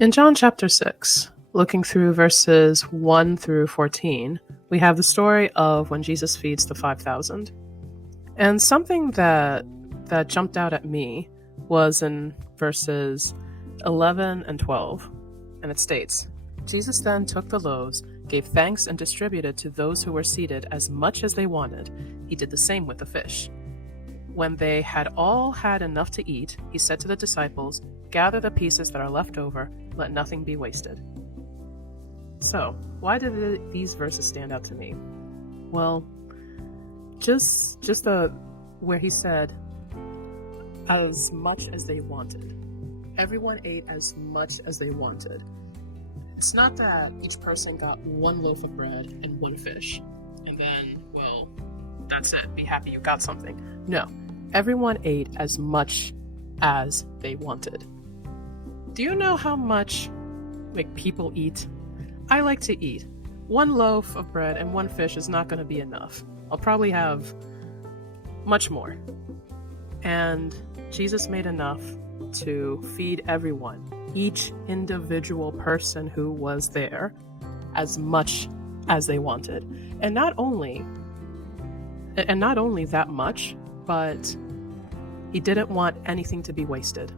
In John chapter 6, looking through verses 1 through 14, we have the story of when Jesus feeds the 5,000. And something that jumped out at me was in verses 11 and 12. And it states, Jesus then took the loaves, gave thanks, and distributed to those who were seated as much as they wanted. He did the same with the fish. When they had all had enough to eat, he said to the disciples, "Gather the pieces that are left over, let nothing be wasted." So, why did these verses stand out to me? Well, just where he said, as much as they wanted. Everyone ate as much as they wanted. It's not that each person got one loaf of bread and one fish, and then, well, that's it. Be happy you got something. No, everyone ate as much as they wanted. Do you know how much people eat? I like to eat. One loaf of bread and one fish is not going to be enough. I'll probably have much more. And Jesus made enough to feed everyone, each individual person who was there, as much as they wanted. And not only that much, but he didn't want anything to be wasted.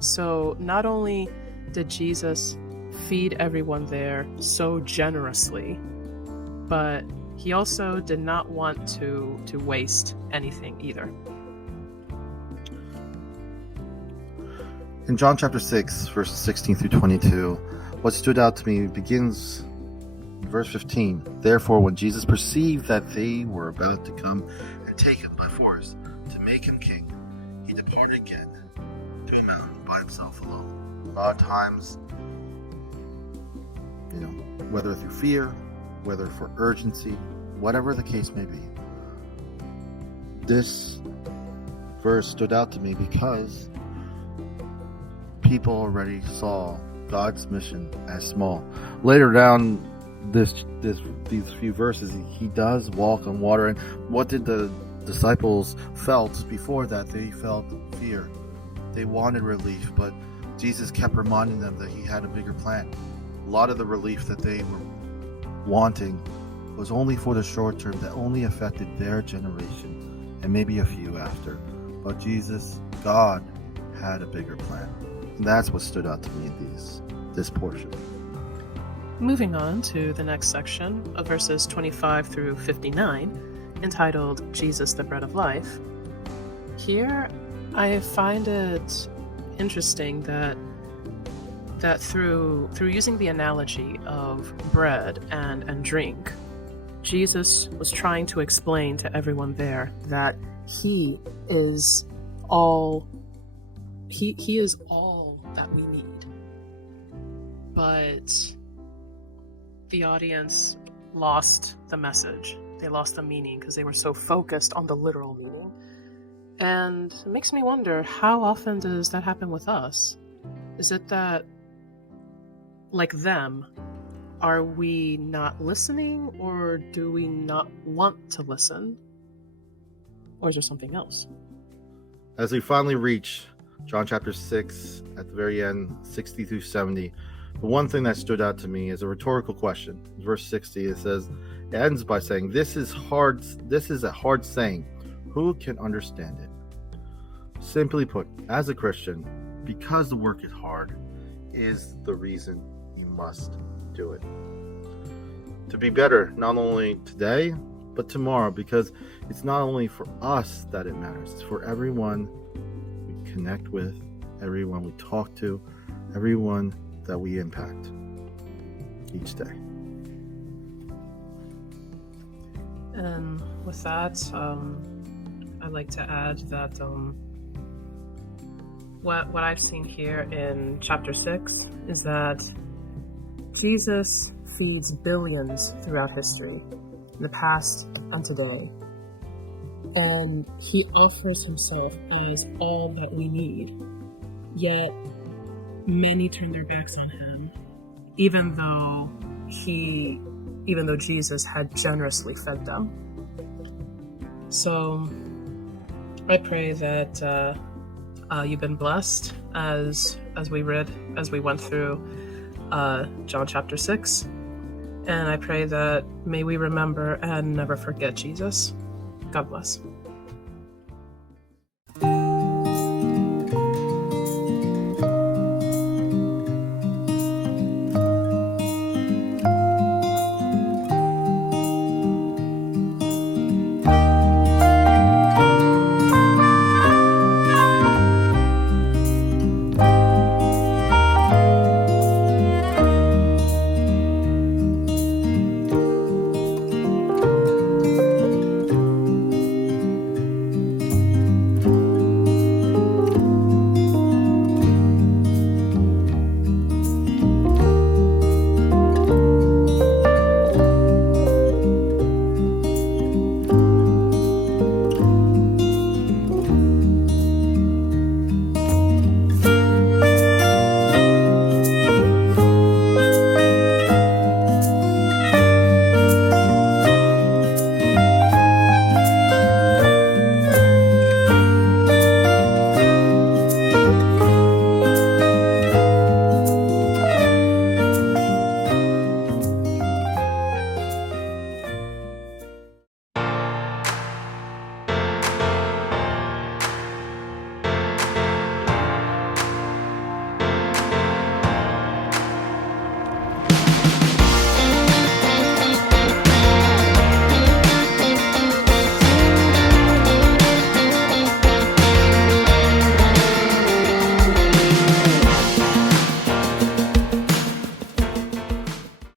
So not only did Jesus feed everyone there so generously, but he also did not want to waste anything either. In John chapter 6, verses 16 through 22, what stood out to me begins verse 15. Therefore, when Jesus perceived that they were about to come and take him by force to make him king, he departed again to a mountain by himself alone. A lot of times, whether through fear, whether for urgency, whatever the case may be, this verse stood out to me because people already saw God's mission as small. Later down these few verses, he does walk on water. And what did the disciples felt before that? They felt fear. They wanted relief, but Jesus kept reminding them that he had a bigger plan. A lot of the relief that they were wanting was only for the short term, that only affected their generation and maybe a few after. But Jesus, God, had a bigger plan. And that's what stood out to me in this portion. Moving on to the next section of verses 25 through 59, entitled Jesus the Bread of Life. Here, I find it interesting that through using the analogy of bread and drink, Jesus was trying to explain to everyone there that he is all that we need. But the audience lost the message. They lost the meaning because they were so focused on the literal meaning. And it makes me wonder, how often does that happen with us? Is it that, like them, are we not listening, or do we not want to listen? Or is there something else? As we finally reach John chapter 6, at the very end, 60 through 70, the one thing that stood out to me is a rhetorical question. In verse 60, it ends by saying, This is a hard saying. Who can understand it? Simply put, as a Christian, because the work is hard, is the reason you must do it. To be better, not only today, but tomorrow, because it's not only for us that it matters, it's for everyone we connect with, everyone we talk to, everyone that we impact each day. And with that, I'd like to add that what I've seen here in chapter 6 is that Jesus feeds billions throughout history, in the past and today. And he offers himself as all that we need. Yet many turn their backs on him, even though Jesus had generously fed them. So I pray that you've been blessed as we went through John chapter 6. And I pray that may we remember and never forget Jesus. God bless.